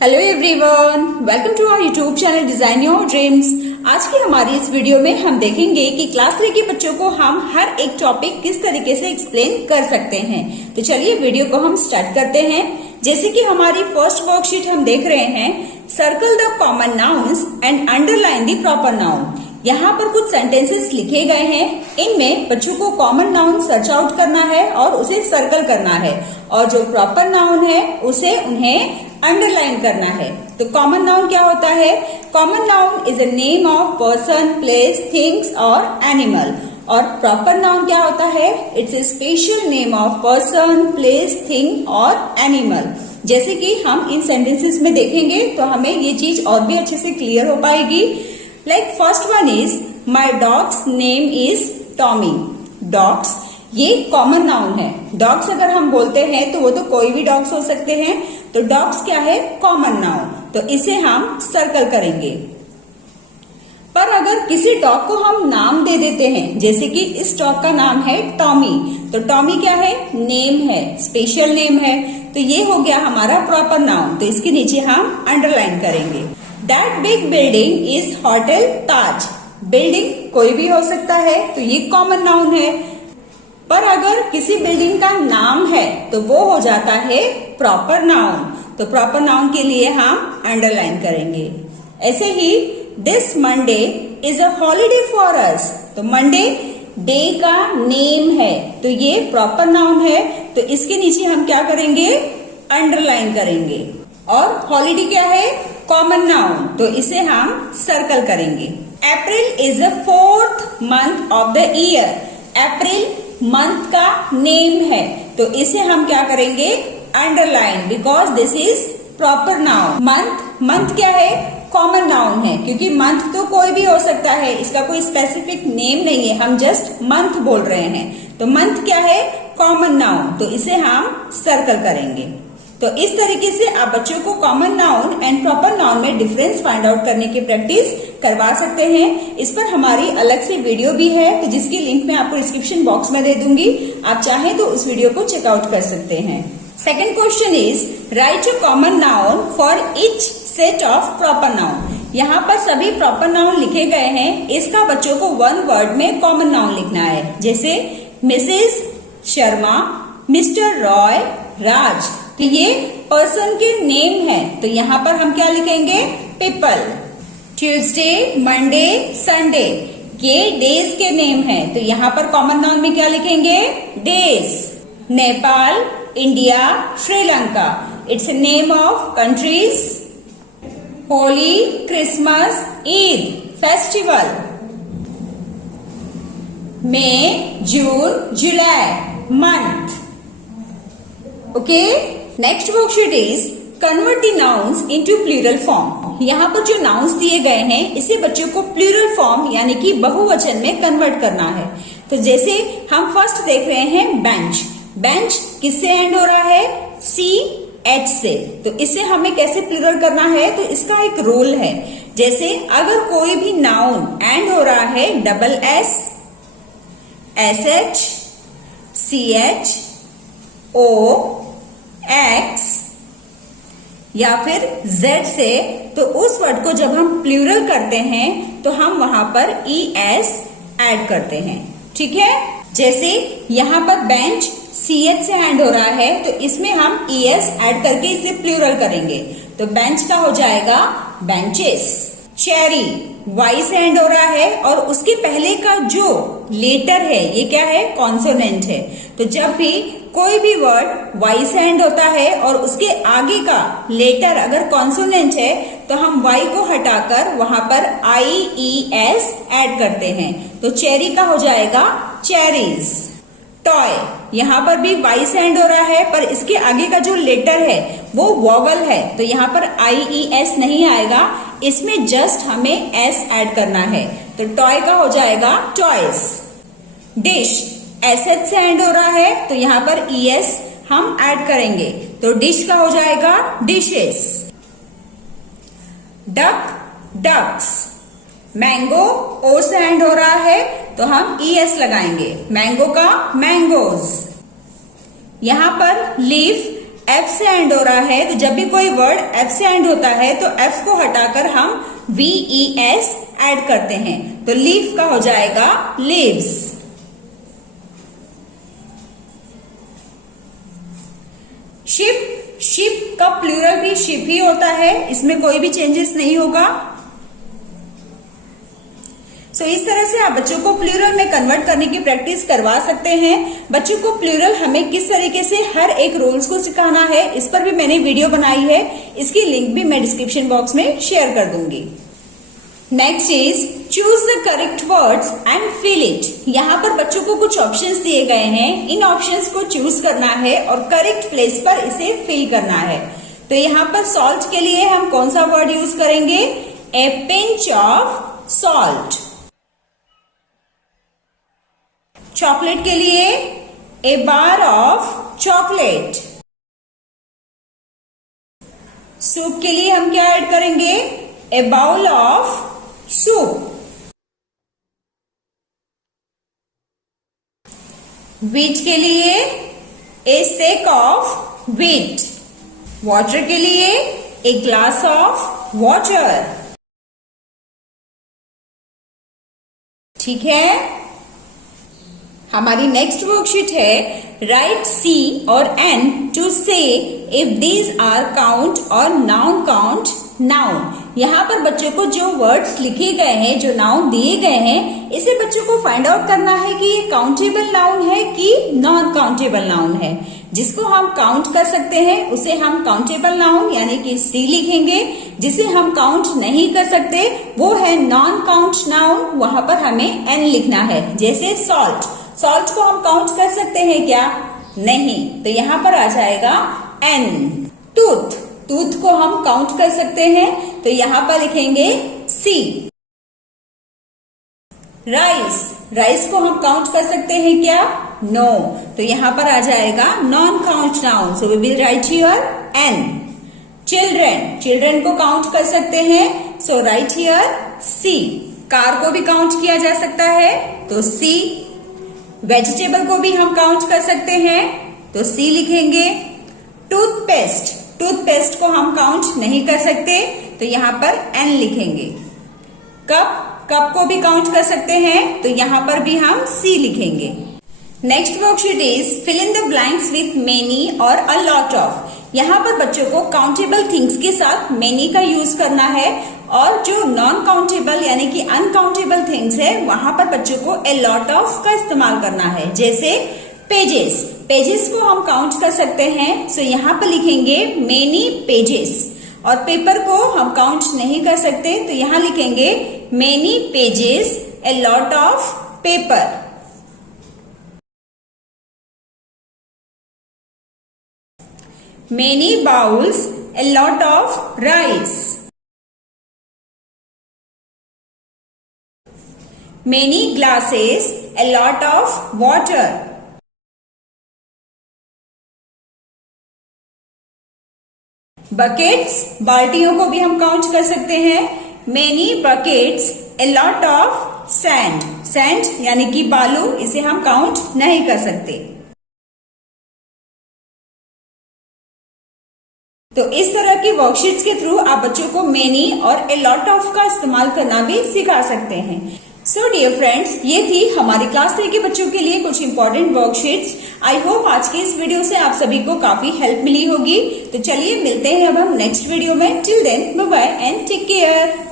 Hello everyone, welcome to our YouTube channel design your dreams. आज की हमारी इस वीडियो में हम देखेंगे कि क्लास 3 के बच्चों को हम हर एक टॉपिक किस तरीके से एक्सप्लेन कर सकते हैं। तो चलिए वीडियो को हम स्टार्ट करते हैं। जैसे कि हमारी फर्स्ट वर्कशीट हम देख रहे हैं, circle the common nouns and underline the proper noun. यहाँ पर कुछ सेंटेंसेस लिखे गए हैं। इनमें बच्चों को कॉमन नाउन सर्च आउट करना है और उसे सर्कल करना है, और जो प्रॉपर नाउन है उसे उन्हें अंडरलाइन करना है। तो कॉमन नाउन क्या होता है? Common noun is a name of person, place, things और एनिमल। और प्रॉपर नाउन क्या होता है? It's a special name of person, place, thing और एनिमल। जैसे कि हम इन सेंटेंसेस में देखेंगे तो हमें ये चीज और भी अच्छे से क्लियर हो पाएगी। Like first one is my dogs name is Tommy. Dogs ये कॉमन नाउन है। डॉग्स अगर हम बोलते हैं तो वो तो कोई भी डॉग्स हो सकते हैं। तो डॉग्स क्या है? Common noun. तो इसे हम सर्कल करेंगे। पर अगर किसी डॉग को हम नाम दे देते हैं, जैसे कि इस डॉग का नाम है टॉमी, तो टॉमी क्या है? नेम है, स्पेशल नेम है। तो ये हो गया हमारा प्रॉपर नाउन। तो इसके नीचे हम अंडरलाइन करेंगे। That big building is hotel Taj. Building कोई भी हो सकता है, तो ये कॉमन नाउन है। पर अगर किसी बिल्डिंग का नाम है तो वो हो जाता है प्रॉपर नाउन। तो प्रॉपर नाउन के लिए हम अंडरलाइन करेंगे। ऐसे ही this Monday is a holiday for us. तो मंडे डे का नेम है, तो ये प्रॉपर नाउन है। तो इसके नीचे हम क्या करेंगे? अंडरलाइन करेंगे। और हॉलीडे क्या है? Common noun. तो इसे हम सर्कल करेंगे। April is the 4th month of the year. April month का नेम है, तो इसे हम क्या करेंगे? Underline, because this is proper noun. Month क्या है? कॉमन नाउन है, क्योंकि मंथ तो कोई भी हो सकता है, इसका कोई स्पेसिफिक नेम नहीं है, हम जस्ट मंथ बोल रहे हैं। तो मंथ क्या है? Common noun. तो इसे हम सर्कल करेंगे। तो इस तरीके से आप बच्चों को common noun and proper noun में डिफरेंस फाइंड आउट करने की प्रैक्टिस करवा सकते हैं। इस पर हमारी अलग से वीडियो भी है, तो जिसकी लिंक मैं आपको डिस्क्रिप्शन बॉक्स में दे दूंगी। आप चाहें तो उस वीडियो को चेकआउट कर सकते हैं। Second question is right a common noun for each set of proper noun. यहाँ पर सभी प्रॉपर नाउन लिखे गए हैं। इसका बच्चों को वन वर्ड में कॉमन नाउन लिखना है। जैसे मिसेस शर्मा, मिस्टर रॉय, राज। तो ये पर्सन के नेम है, तो यहाँ पर हम क्या लिखेंगे? पीपल। ट्यूसडे, मंडे, संडे, ये डेज के नेम है, तो यहाँ पर कॉमन नाउन में क्या लिखेंगे? Days. Nepal, India, Sri Lanka, it's name of countries. Holi, Christmas, Eid, festival. May, June, July, month. Okay, next worksheet is convert the nouns into plural form. यहाँ पर जो नाउन्स दिए गए हैं, इसे बच्चों को प्लूरल फॉर्म यानी कि बहुवचन में कन्वर्ट करना है। तो जैसे हम फर्स्ट देख रहे हैं बेंच। बेंच किससे एंड हो रहा है? CH से। तो इसे हमें कैसे प्लूरल करना है? तो इसका एक रूल है। जैसे अगर कोई भी नाउन एंड हो रहा है SS, SH, CH, O, X या फिर Z से, तो उस वर्ड को जब हम प्लूरल करते हैं तो हम वहां पर ES ऐड करते हैं। ठीक है? जैसे यहाँ पर बेंच CH से एंड हो रहा है, तो इसमें हम ES ऐड करके इसे प्लूरल करेंगे। तो बेंच का हो जाएगा बेंचेस। चेरी Y से एंड हो रहा है, और उसके पहले का जो लेटर है ये क्या है? कॉन्सोनेंट है। तो जब भी कोई भी वर्ड Y से एंड होता है और उसके आगे का लेटर अगर कॉन्सोनेंट है, तो हम Y को हटाकर वहां पर IES ऐड करते हैं। तो चेरी का हो जाएगा चेरीज। टॉय, यहाँ पर भी Y से एंड हो रहा है, पर इसके आगे का जो लेटर है वो वॉवल है, तो यहाँ पर IES नहीं आएगा, इसमें जस्ट हमें S ऐड करना है। तो टॉय का हो जाएगा टॉयज। डिश SH से एंड हो रहा है, तो यहाँ पर ES हम ऐड करेंगे, तो डिश का हो जाएगा dishes. Duck ducks. Mango O से एंड हो रहा है, तो हम ES लगाएंगे। मैंगो का मैंगोज। यहाँ पर लीफ एफ से एंड हो रहा है, तो जब भी कोई वर्ड एफ से एंड होता है तो एफ को हटाकर हम VES ऐड करते हैं, तो लीफ का हो जाएगा लीव्स। शिप, शिप का प्लूरल भी शिप ही होता है, इसमें कोई भी चेंजेस नहीं होगा। सो इस तरह से आप बच्चों को प्लूरल में कन्वर्ट करने की प्रैक्टिस करवा सकते हैं। बच्चों को प्लूरल हमें किस तरीके से हर एक रूल्स को सिखाना है, इस पर भी मैंने वीडियो बनाई है, इसकी लिंक भी मैं डिस्क्रिप्शन बॉक्स में शेयर कर दूंगी। Next is choose the correct words and fill it. यहाँ पर बच्चों को कुछ ऑप्शंस दिए गए हैं, इन ऑप्शंस को चूज करना है और करेक्ट प्लेस पर इसे फिल करना है। तो यहाँ पर सॉल्ट के लिए हम कौन सा वर्ड यूज करेंगे? ए पिंच ऑफ सॉल्ट। चॉकलेट के लिए ए बार ऑफ चॉकलेट। सूप के लिए हम क्या ऐड करेंगे? ए बाउल ऑफ सूप। व्हीट के लिए ए सेक ऑफ व्हीट। वाटर के लिए ए ग्लास ऑफ वाटर। ठीक है, हमारी नेक्स्ट वर्कशीट है राइट सी और एन टू से इफ दीज आर काउंट और नाउन काउंट नाउन। यहाँ पर बच्चों को जो वर्ड्स लिखे गए हैं, जो नाउन दिए गए हैं, इसे बच्चों को फाइंड आउट करना है कि ये काउंटेबल नाउन है कि नॉन काउंटेबल नाउन है। जिसको हम काउंट कर सकते हैं उसे हम काउंटेबल नाउन यानी कि सी लिखेंगे, जिसे हम काउंट नहीं कर सकते वो है नॉन काउंट नाउन, वहां पर हमें एन लिखना है। जैसे सॉल्ट, सॉल्ट को हम काउंट कर सकते हैं क्या? नहीं, तो यहाँ पर आ जाएगा एन। टूथ, टूथ को हम काउंट कर सकते हैं, तो यहाँ पर लिखेंगे सी। राइस, राइस को हम काउंट कर सकते हैं क्या? नो, तो यहाँ पर आ जाएगा non count noun, so we will write here N. Children, children को काउंट कर सकते हैं, so write here C. Car को भी काउंट किया जा सकता है, तो सी। वेजिटेबल को भी हम काउंट कर सकते हैं, तो सी लिखेंगे। टूथपेस्ट, टूथपेस्ट को हम काउंट नहीं कर सकते, तो यहाँ पर एन लिखेंगे। कप, कप को भी काउंट कर सकते हैं, तो यहाँ पर भी हम सी लिखेंगे। Next worksheet is fill in the blanks with many or a lot of. यहाँ पर बच्चों को काउंटेबल थिंग्स के साथ मेनी का यूज करना है, और जो नॉन काउंटेबल यानी कि अनकाउंटेबल थिंग्स है वहां पर बच्चों को ए लॉट ऑफ का इस्तेमाल करना है। जैसे पेजेस, पेजेस को हम काउंट कर सकते हैं, सो यहाँ पर लिखेंगे मेनी पेजेस। और पेपर को हम काउंट नहीं कर सकते, तो यहाँ लिखेंगे many pages a lot of paper. Many bowls a lot of rice. Many glasses, a lot of water. Buckets, बाल्टियों को भी हम काउंट कर सकते हैं। Many buckets, a lot of sand. Sand यानी कि बालू, इसे हम काउंट नहीं कर सकते। तो इस तरह की वर्कशीट्स के थ्रू आप बच्चों को मेनी और ए लॉट ऑफ का इस्तेमाल करना भी सिखा सकते हैं। सो डियर फ्रेंड्स, ये थी हमारी क्लास 3 के बच्चों के लिए कुछ इंपॉर्टेंट वर्कशीट्स। आई होप आज की इस वीडियो से आप सभी को काफी हेल्प मिली होगी। तो चलिए मिलते हैं अब हम नेक्स्ट वीडियो में। Till then bye bye and take care.